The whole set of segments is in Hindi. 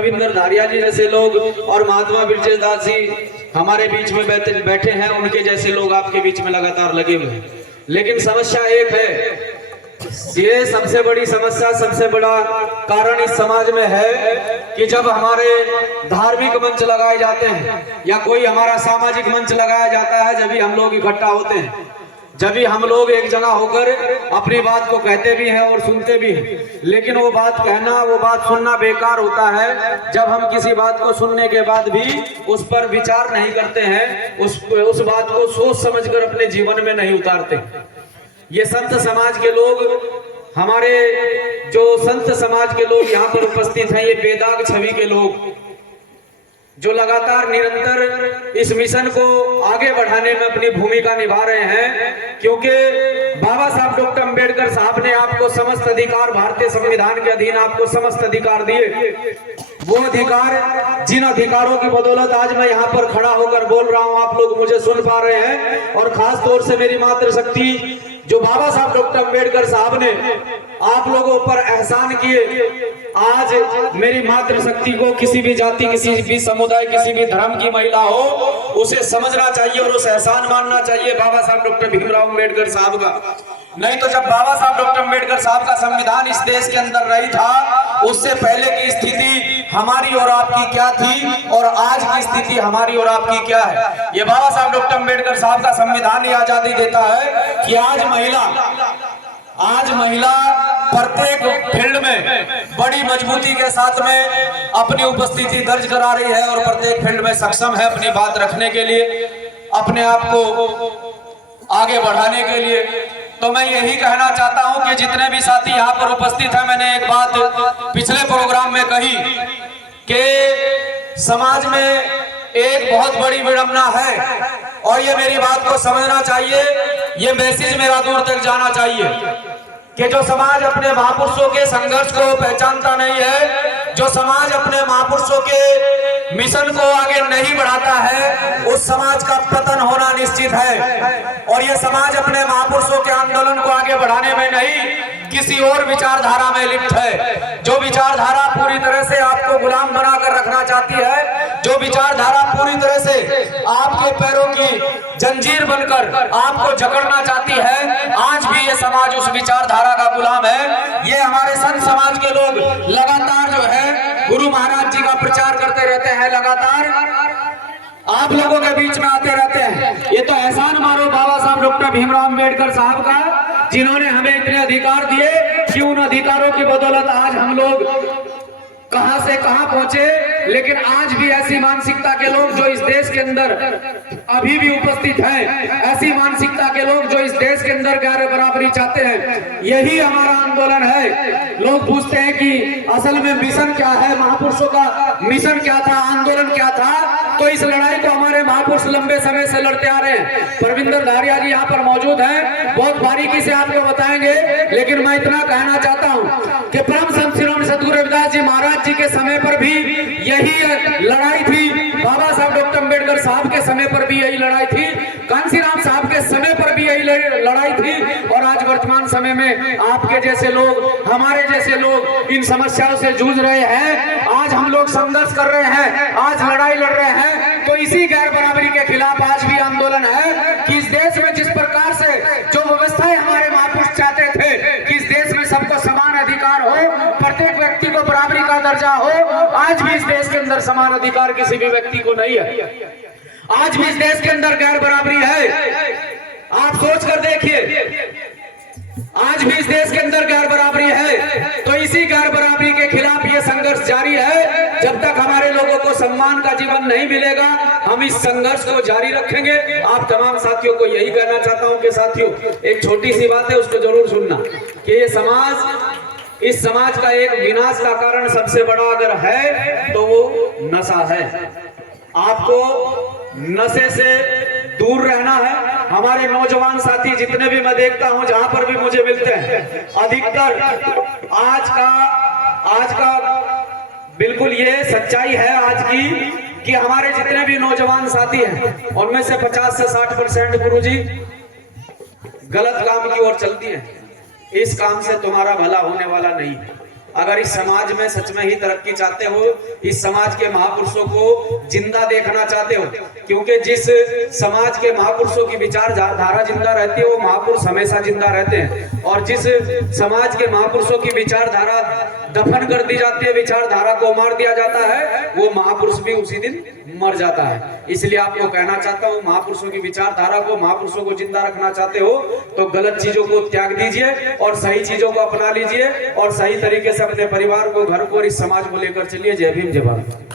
परविंदर धारिया जी जैसे लोग और महात्मा बिरजेश दास जी हमारे बीच में बैठे हैं, उनके जैसे लोग आपके बीच में लगातार लगे हुए हैं। लेकिन समस्या एक है, ये सबसे बड़ी समस्या, सबसे बड़ा कारण इस समाज में है कि जब हमारे धार्मिक मंच लगाए जाते हैं या कोई हमारा सामाजिक मंच लगाया जाता है, जब भी हम लोग इकट्ठा होते हैं, जब भी हम लोग एक जगह होकर अपनी बात को कहते भी हैं और सुनते भी हैं, लेकिन वो बात कहना, वो बात सुनना बेकार होता है जब हम किसी बात को सुनने के बाद भी उस पर विचार नहीं करते हैं, उस बात को सोच समझकर अपने जीवन में नहीं उतारते। ये संत समाज के लोग, हमारे जो संत समाज के लोग यहाँ पर उपस्थित हैं, ये बेदाग छवि के लोग जो लगातार निरंतर इस मिशन को आगे बढ़ाने में अपनी भूमिका निभा रहे हैं, क्योंकि बाबा साहब डॉक्टर अंबेडकर साहब ने आपको समस्त अधिकार, भारतीय संविधान के अधीन आपको समस्त अधिकार दिए। वो अधिकार, जिन अधिकारों की बदौलत आज मैं यहाँ पर खड़ा होकर बोल रहा हूँ, आप लोग मुझे सुन पा रहे हैं, और खास तौर से मेरी मातृशक्ति जो बाबा साहब डॉक्टर अंबेडकर साहब ने आप लोगों पर एहसान किए, आज मेरी मातृशक्ति को किसी भी जाति, किसी भी समुदाय, किसी भी धर्म की महिला हो, उसे समझना चाहिए और उस एहसान मानना चाहिए बाबा साहब डॉक्टर भीमराव अंबेडकर साहब का। नहीं तो जब बाबा साहब डॉक्टर अंबेडकर साहब का संविधान इस देश के अंदर नहीं था, उससे पहले की स्थिति हमारी और आपकी क्या थी और आज की स्थिति हमारी और आपकी क्या है, ये बाबा साहब डॉक्टर अंबेडकर साहब का संविधान ही आजादी देता है कि आज महिला प्रत्येक फील्ड में बड़ी मजबूती के साथ में अपनी उपस्थिति दर्ज करा रही है और प्रत्येक फील्ड में सक्षम है अपनी बात रखने के लिए, अपने आप को आगे बढ़ाने के लिए। तो मैं यही कहना चाहता हूं कि जितने भी साथी यहाँ पर उपस्थित हैं, मैंने एक बात पिछले प्रोग्राम में कही कि समाज में एक बहुत बड़ी विडंबना है और ये मेरी बात को समझना चाहिए, ये मैसेज मेरा दूर तक जाना चाहिए कि जो समाज अपने महापुरुषों के संघर्ष को पहचानता नहीं है, जो समाज अपने महापुरुषों के मिशन को आगे नहीं बढ़ाता है, उस समाज का पतन होना निश्चित है। और ये समाज अपने महापुरुषों के आंदोलन को आगे बढ़ाने में नहीं, किसी और विचारधारा में लिप्त है। जो विचारधारा पूरी तरह से आपको गुलाम बनाकर रखना चाहती है, जो विचारधारा पूरी तरह से आपके पैरों की जंजीर बनकर आपको जकड़ना चाहती है, आज भी ये समाज उस विचारधारा का गुलाम है। ये हमारे संत समाज के लोग लगातार जो है गुरु महाराज जी का प्रचार करते रहते हैं, लगातार आप लोगों के बीच में आते रहते हैं। ये तो एहसान मानो बाबा साहब डॉक्टर भीमराव अंबेडकर साहब का, जिन्होंने हमें इतने अधिकार दिए कि उन अधिकारों की बदौलत आज हम लोग कहां से कहां पहुंचे। लेकिन आज भी ऐसी मानसिकता के लोग जो इस देश के अंदर अभी भी उपस्थित हैं, ऐसी मानसिकता के लोग जो इस देश के अंदर गैर बराबरी चाहते हैं, यही हमारा आंदोलन है। लोग पूछते हैं कि असल में मिशन क्या है, महापुरुषों का मिशन क्या था, आंदोलन क्या था। तो इस लड़ाई को हमारे महापुरुष लंबे समय से लड़ते आ रहे हैं। परविंदर धारिया जी यहाँ पर मौजूद हैं, बहुत बारीकी से आपको बताएंगे, लेकिन मैं इतना कहना चाहता हूँ कि परम संत श्री सद्गुरु रविदास जी महाराज जी के समय पर भी यही लड़ाई थी, बाबा साहब डॉक्टर अंबेडकर साहब के समय पर भी यही लड़ाई थी, कांसीराम साहब के समय पर भी यही लड़ाई थी, और आज वर्तमान समय में आपके जैसे लोग, हमारे जैसे लोग इन समस्याओं से जूझ रहे हैं। आज हम लोग संघर्ष कर रहे हैं, आज लड़ाई लड़ रहे हैं। तो इसी गैर बराबरी के खिलाफ आज भी आंदोलन है कि इस देश में जिस प्रकार से जो व्यवस्थाएं हमारे महापुरुष चाहते थे कि इस देश में सबको समान अधिकार हो, प्रत्येक व्यक्ति को बराबरी का दर्जा हो, आज भी इस देश के अंदर समान अधिकार किसी भी व्यक्ति को नहीं है। आज भी इस देश के अंदर गैर बराबरी है। आप सोच कर देखिए, आज भी इस देश के अंदर गैर बराबरी है। तो इसी गैर बराबरी के खिलाफ ये संघर्ष जारी है। जब तक हमारे लोगों को सम्मान का जीवन नहीं मिलेगा, हम इस संघर्ष को जारी रखेंगे। आप तमाम साथियों को यही कहना चाहता हूं कि साथियों, एक छोटी सी बात है, उसको जरूर सुनना कि ये समाज, इस समाज का एक विनाश का कारण सबसे बड़ा अगर है तो वो नशा है। आपको नशे से दूर रहना है। हमारे नौजवान साथी जितने भी मैं देखता हूं, जहां पर भी मुझे मिलते हैं, अधिकतर आज का बिल्कुल ये सच्चाई है आज की कि हमारे जितने भी नौजवान साथी हैं, उनमें से 50 से 60% गुरुजी गलत काम की ओर चलती है। इस काम से तुम्हारा भला होने वाला नहीं है। अगर इस समाज में सच में ही तरक्की चाहते हो, इस समाज के महापुरुषों को जिंदा देखना चाहते हो, क्योंकि जिस समाज के महापुरुषों की विचारधारा जिंदा रहती है वो महापुरुष हमेशा जिंदा रहते हैं, और जिस समाज के महापुरुषों की विचारधारा दफन कर दी जाती है, विचारधारा को मार दिया जाता है, वो महापुरुष भी उसी दिन मर जाता है। इसलिए आपको कहना चाहता हूँ, महापुरुषों की विचारधारा को, महापुरुषों को जिंदा रखना चाहते हो तो गलत चीजों को त्याग दीजिए और सही चीजों को अपना लीजिए और सही तरीके से अपने परिवार को, घर को और इस समाज को लेकर चलिए। जय भीम, जय भारत।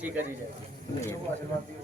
ठीक है जी।